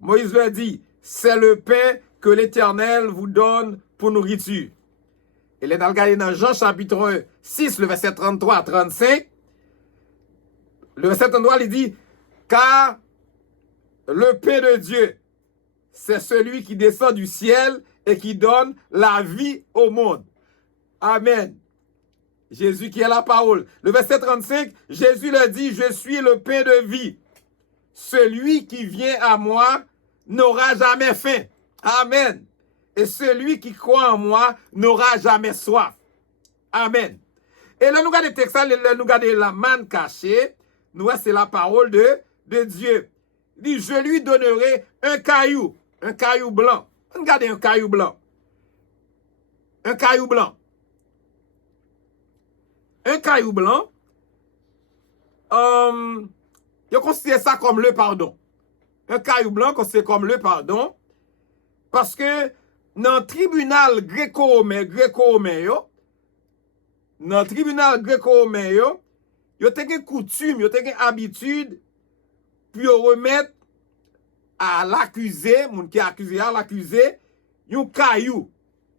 Moïse leur dit, c'est le pain que l'Éternel vous donne pour nourriture. Et là, dans Jean chapitre 6, le verset 33 à 35, le verset 33, il dit, car le pain de Dieu, c'est celui qui descend du ciel et qui donne la vie au monde. Amen. Jésus qui est la parole. Le verset 35, Jésus leur dit, je suis le pain de vie. Celui qui vient à moi n'aura jamais faim. Amen. Et celui qui croit en moi n'aura jamais soif. Amen. Et là, nous regardons le texte, nous regardons la manne cachée. Nous, c'est la parole de Dieu. Il dit, je lui donnerai un caillou blanc. Regardez un caillou blanc. Un caillou blanc. Un caillou blanc, je considère ça comme le pardon. Un caillou blanc, considère comme le pardon. Parce que dans le tribunal gréco-romain, dans le tribunal gréco-romain, il y a une coutume, il y a une habitude pour remettre à l'accusé, mon qui est accusé à l'accusé, un caillou,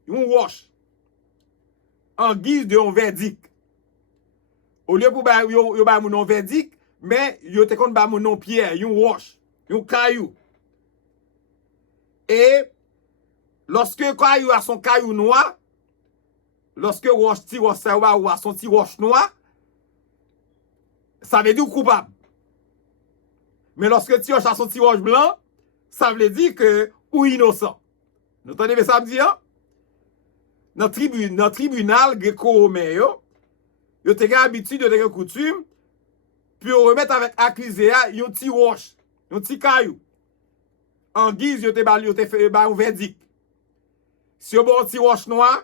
un roche, en guise de un verdict. Au lieu pour yo ba mon verdict, mais yo te kon ba mon pierre, un roche, un caillou. Et lorsque caillou a son caillou noir, lorsque roche ti roche ça ou a son ti roche noir, ça veut dire coupable. Mais lorsque ti roche a son ti roche blanc, ça veut dire que ou innocent. Vous entendez ça me dit hein? Dans tribunal gréco-romain yo te gen habitude, yo te gen coutume, puis on remettre avec accusé un petit roche, un petit caillou. En guise, yo te fait un verdict. Si yo bon petit roche noir,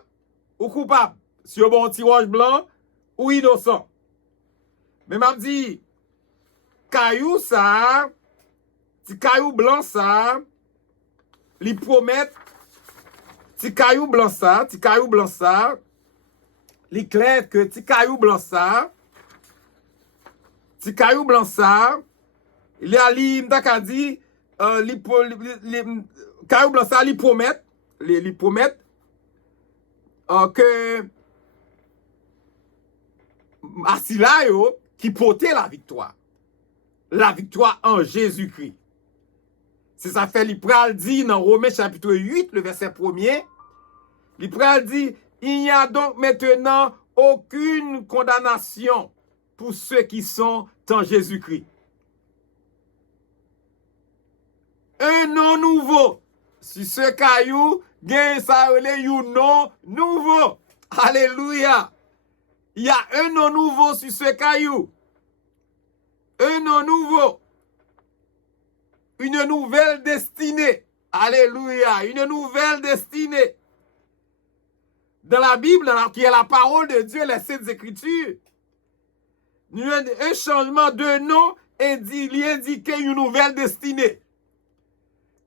ou coupable. Si yo bon petit roche blanc, ou innocent. Mais m'a dit, caillou ça, petit caillou blanc ça, li promet, petit caillou blanc ça, li clair que petit caillou blanc ça, il y a li m'ta dit caillou blanc ça li promet que Asila yo qui portait la victoire en Jésus-Christ. C'est ça fait li pral dit dans Romains chapitre 8 le verset 1er, li pral dit il n'y a donc maintenant aucune condamnation pour ceux qui sont en Jésus-Christ. Un nom nouveau. Si ce caillou, gagne ça, un nom nouveau. Alléluia. Il y a un nom nouveau sur ce caillou. Un nom nouveau. Une nouvelle destinée. Alléluia. Une nouvelle destinée. Dans la Bible, qui est la parole de Dieu, les Saintes Écritures, il y a un changement de nom et il indique une nouvelle destinée.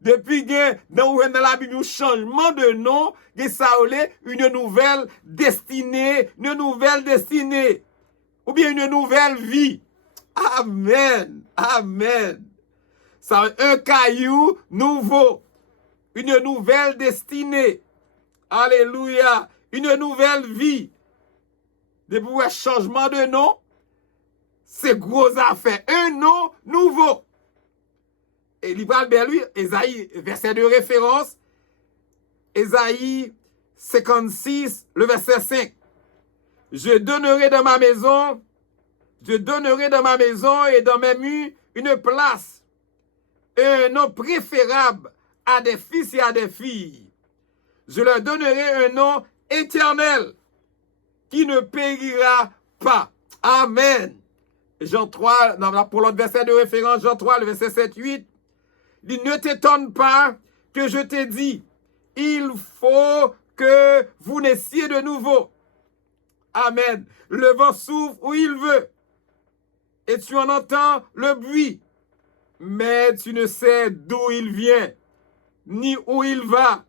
Depuis que dans la Bible, un changement de nom, ça une nouvelle destinée, ou bien une nouvelle vie. Amen, amen. Ça un caillou nouveau, une nouvelle destinée. Alléluia. Une nouvelle vie. Depuis un changement de nom, c'est gros affaire. Un nom nouveau. Et l'Ibral lui, Esaïe, verset de référence, Esaïe 56, le verset 5. Je donnerai dans ma maison et dans mes murs une place, un nom préférable à des fils et à des filles. Je leur donnerai un nom éternel qui ne périra pas. Amen. Jean 3, pour l'autre verset de référence, Jean 3, le verset 7-8, il ne t'étonne pas que je t'ai dit, il faut que vous naissiez de nouveau. Amen. Le vent souffle où il veut, et tu en entends le bruit, mais tu ne sais d'où il vient, ni où il va.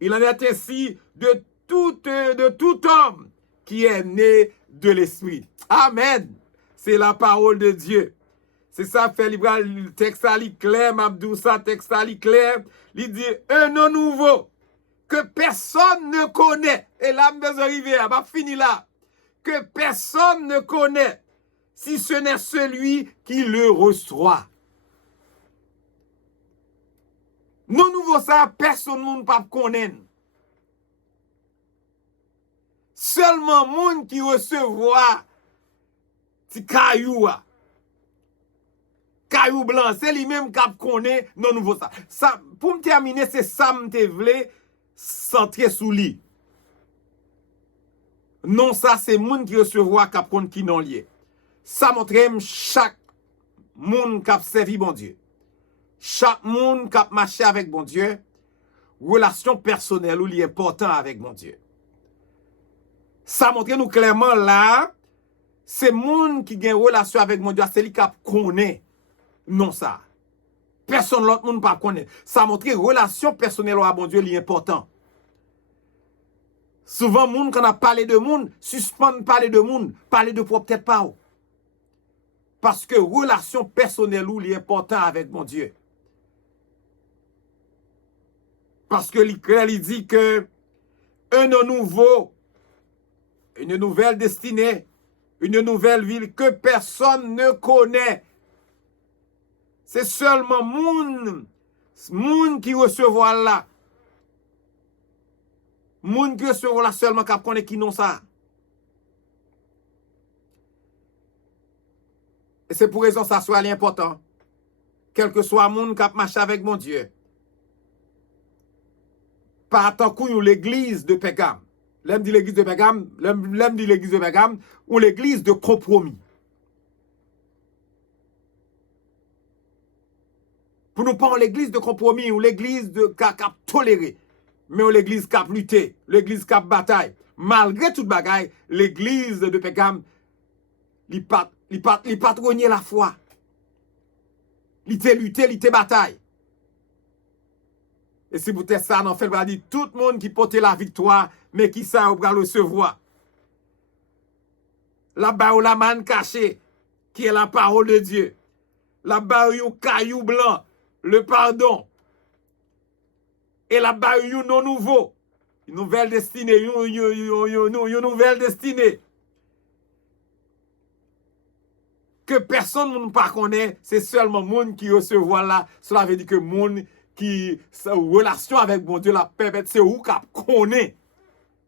Il en est ainsi de tout homme qui est né de l'Esprit. Amen. C'est la parole de Dieu. C'est ça, fait le texte à clair, Mabdoussa, texte à clair. Il dit un nom nouveau que personne ne connaît. Et là, je vais arriver, je vais finir là. Que personne ne connaît, si ce n'est celui qui le reçoit. Non nouveau ça, personne ne peut connaître. Seulement monde qui recevoir ti caillou caillou blanc, c'est lui-même qui connaît non nouveau ça. Ça pour me terminer, c'est ça me vle centrer sous lui. Non ça c'est monde qui recevoir qui connaît qui non lié. Ça montre chaque monde qui a servi bon Dieu. Chaque monde qui a marché avec bon Dieu, relation personnelle ou li important avec bon Dieu. Ça montre nous clairement là, c'est monde qui a une relation avec mon Dieu, c'est lui qui connaît non ça. Personne l'autre monde pas connaît. Ça montre relation personnelle avec mon Dieu est important. Souvent monde quand on a parlé de monde, suspend parler de monde, parler de propre peut-être pas. Parce que relation personnelle ou est important avec mon Dieu. Parce que il dit que un nom nouveau, une nouvelle destinée, une nouvelle ville que personne ne connaît. C'est seulement moun qui recevra là. Moun qui recevra là seulement qui connaît qui non ça. Et c'est pour raison ça soit l'important. Quel que soit moun qui marche avec mon Dieu. Pas tant qu'on l'église de Pégam. L'aime dit l'église de Pégam, l'aime dit l'église de Pégam, ou l'église de compromis. Pour nous pas l'église de compromis ou l'église de qui a toléré, mais l'église qui a lutté, l'église qui a bataille. Malgré toute bagaille, l'église de Pégam, il pas renier la foi. Il était lutté, il était bataille. Et si vous êtes ça, on fait le dit tout le monde qui porte la victoire, mais qui ça va recevoir. Là-bas, la manne cachée, qui est la parole de Dieu. Là-bas, un caillou blanc, le pardon. Et là-bas, un non nouveau, une nouvelle destinée, une nouvelle destinée. Que personne ne pas connaît, c'est seulement le monde qui recevoir là. Cela veut dire que le monde qui sa relation avec bon Dieu la permet, c'est où qu'on connaît.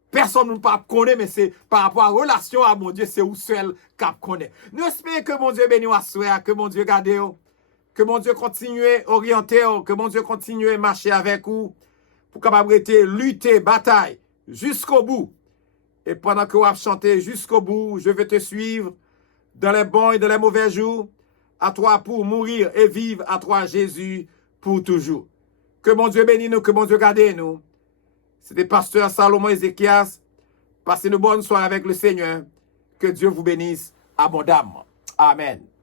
Personne ne peut connaître, mais c'est par rapport à la relation à mon Dieu, c'est où seul qu'on connaît. Nous espérons que mon Dieu bénisse à soi, que mon Dieu garde, que mon Dieu continue à orienter, que mon Dieu continue à marcher avec vous, pour capable lutter, bataille, jusqu'au bout. Et pendant que vous chantez jusqu'au bout, je vais te suivre dans les bons et dans les mauvais jours, à toi pour mourir et vivre, à toi Jésus pour toujours. Que mon Dieu bénisse nous, que mon Dieu garde nous. C'était pasteur Salomon Ézéchias. Passez une bonne soirée avec le Seigneur. Que Dieu vous bénisse abondamment. Amen.